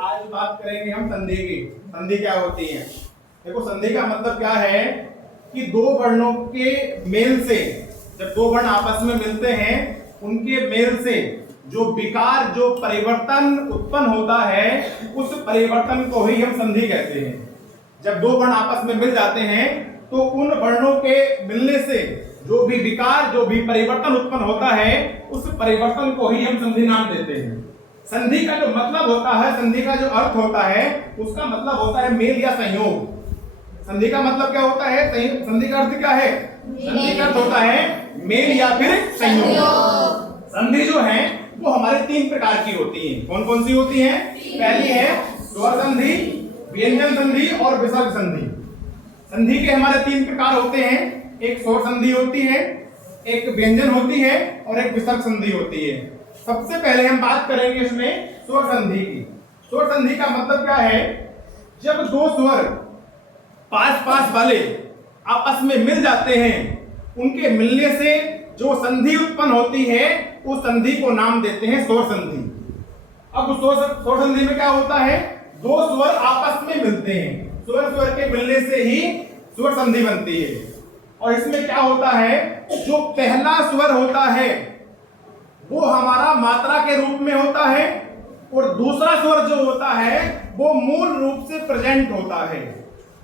आज बात करेंगे हम संधि की। संधि क्या होती है? देखो, संधि का मतलब क्या है कि दो वर्णों के मेल से, जब दो वर्ण आपस में मिलते हैं उनके मेल से जो विकार, जो परिवर्तन उत्पन्न होता है, उस परिवर्तन को ही हम संधि कहते हैं। जब दो वर्ण आपस में मिल जाते हैं तो उन वर्णों के मिलने से जो भी विकार, जो भी परिवर्तन उत्पन्न होता है, उस परिवर्तन को ही हम संधि नाम देते हैं। संधि का जो मतलब होता है, संधि का जो अर्थ होता है, उसका मतलब होता है मेल या संयोग। संधि का मतलब क्या होता है? संधि का अर्थ क्या है? संधि का अर्थ होता है मेल या फिर संयोग। संधि जो है वो हमारे तीन प्रकार की होती है। कौन कौन सी होती है? पहली है स्वर संधि, व्यंजन संधि और विसर्ग संधि। संधि के हमारे तीन प्रकार होते हैं। एक स्वर संधि होती है, एक व्यंजन होती है और एक विसर्ग संधि होती है। सबसे पहले हम बात करेंगे इसमें स्वर संधि की। स्वर संधि का मतलब क्या है? जब दो स्वर पास पास वाले आपस में मिल जाते हैं, उनके मिलने से जो संधि उत्पन्न होती है उस संधि को नाम देते हैं स्वर संधि। अब स्वर संधि में क्या होता है? दो स्वर आपस में मिलते हैं, स्वर स्वर के मिलने से ही स्वर संधि बनती है। और इसमें क्या होता है? जो पहला स्वर होता है वो हमारा मात्रा के रूप में होता है और दूसरा स्वर जो होता है वो मूल रूप से प्रेजेंट होता है।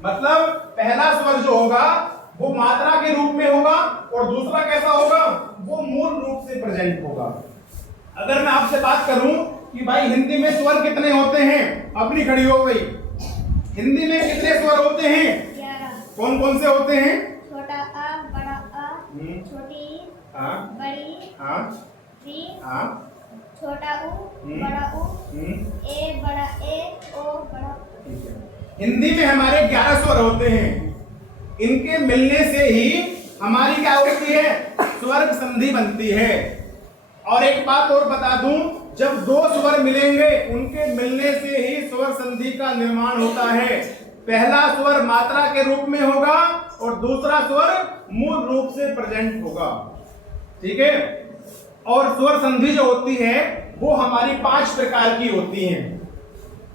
मतलब पहला स्वर जो होगा वो मात्रा के रूप में होगा और दूसरा कैसा होगा? वो मूल रूप से प्रेजेंट होगा। अगर मैं आपसे बात करूं कि भाई हिंदी में स्वर कितने होते हैं, अपनी खड़ी हो गई। हिंदी में कितने स्वर होते हैं? 11। कौन कौन से होते हैं? छोटा आ, बड़ा आ, छोटी हाँ, बड़ी हाँ, री, हाँ, छोटा ऊ, बड़ा ऊ, ए बड़ा ए, ओ बड़ा ओ। ठीक है। हिंदी में हमारे 11 स्वर होते हैं। इनके मिलने से ही हमारी क्या होती है? स्वर संधि बनती है। और एक बात और बता दूं, जब दो स्वर मिलेंगे उनके मिलने से ही स्वर संधि का निर्माण होता है। पहला स्वर मात्रा के रूप में होगा और दूसरा स्वर मूल रूप से प्रेजेंट होगा। ठीक है। और स्वर संधि जो होती है वो हमारी 5 प्रकार की होती है।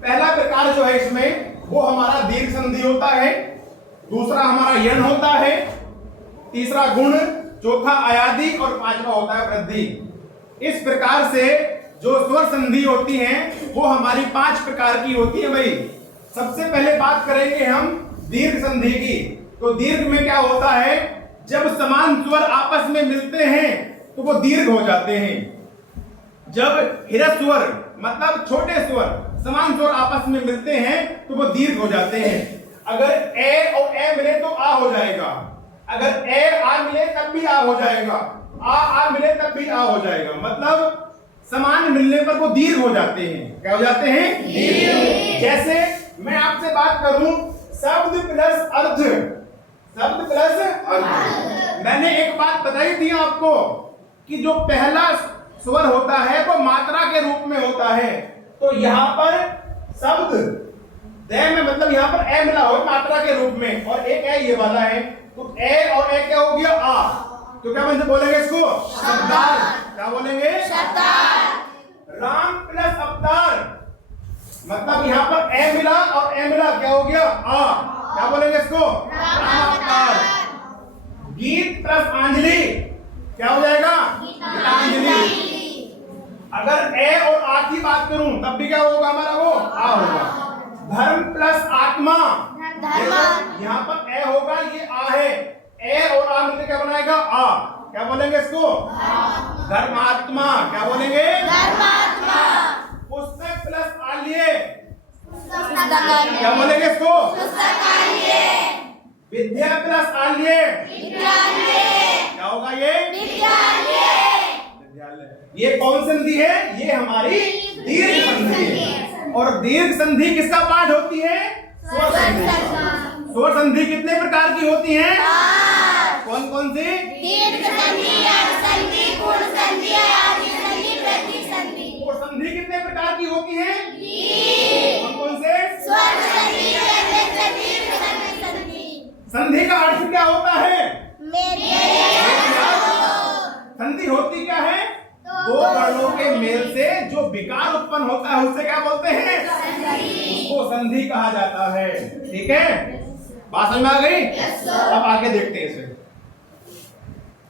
पहला प्रकार जो है इसमें वो हमारा दीर्घ संधि होता है, दूसरा हमारा यण होता है, तीसरा गुण, चौथा अयादि और पांचवा होता है वृद्धि। इस प्रकार से जो स्वर संधि होती है वो हमारी 5 प्रकार की होती है। भाई सबसे पहले बात करेंगे हम दीर्घ संधि की। तो दीर्घ में क्या होता है? जब समान स्वर आपस में मिलते हैं तो वो दीर्घ हो जाते हैं। जब ह्रस्व स्वर मतलब छोटे स्वर समान स्वर आपस में मिलते हैं तो वो दीर्घ हो जाते हैं। अगर ए और ए मिले तो आ हो जाएगा, अगर ए आ मिले तब भी आ हो जाएगा, आ मिले तब भी आ हो जाएगा। मतलब समान मिलने पर वो दीर्घ हो जाते हैं। क्या हो जाते हैं? दीर्घ। जैसे मैं आपसे बात करूं शब्द प्लस अर्थ, शब्द प्लस अर्थ। मैंने एक बात बताई थी आपको कि जो पहला स्वर होता है वो मात्रा के रूप में होता है। तो यहाँ पर शब्द दे में मतलब यहाँ पर ए मिला हो मात्रा के रूप में और एक ए ये वाला है, तो ए और ए क्या हो गया? आ। तो क्या मतलब बोलेंगे इसको? शब्दार। क्या बोलेंगे? शब्दार। राम प्लस अवतार मतलब यहाँ पर ए मिला और ए मिला, क्या हो गया? आ। क्या बोलेंगे इसको? राम अवतार। गीत प्लस आंजलि क्या हो जाएगा? गीतांजलि। अगर ए और आ की बात करूं तब भी क्या होगा हमारा? वो आ होगा। धर्म प्लस आत्मा, यहाँ पर ए होगा, ये आ है। ए और आ मिलकर क्या बनाएगा? आ। क्या बोलेंगे इसको? धर्मात्मा। क्या बोलेंगे? धर्मात्मा। पुस्तक प्लस आल्य क्या बोलेंगे इसको? पुस्तकालय। विद्या प्लस आल्य क्या होगा? ये विद्यालय। ये कौन संधि है? ये हमारी दीर्घ संधि है। और दीर्घ संधि किसका पार्ट होती है? स्वर संधि का। स्वर संधि कितने प्रकार की होती है? कौन कौन सी? दीर्घ संधि, यण संधि, गुण संधि, अयादि संधि, वृद्धि संधि। और संधि कितने प्रकार की होती है? कौन कौन से? स्वर संधि, व्यंजन संधि, विसर्ग संधि। संधि का अर्थ क्या होता है? संधि होती क्या है? दो वर्णों के मेल से जो विकार उत्पन्न होता है उससे क्या बोलते हैं? उसको संधि कहा जाता है। ठीक है, बात समझ में आ गई? अब आगे देखते हैं इसे।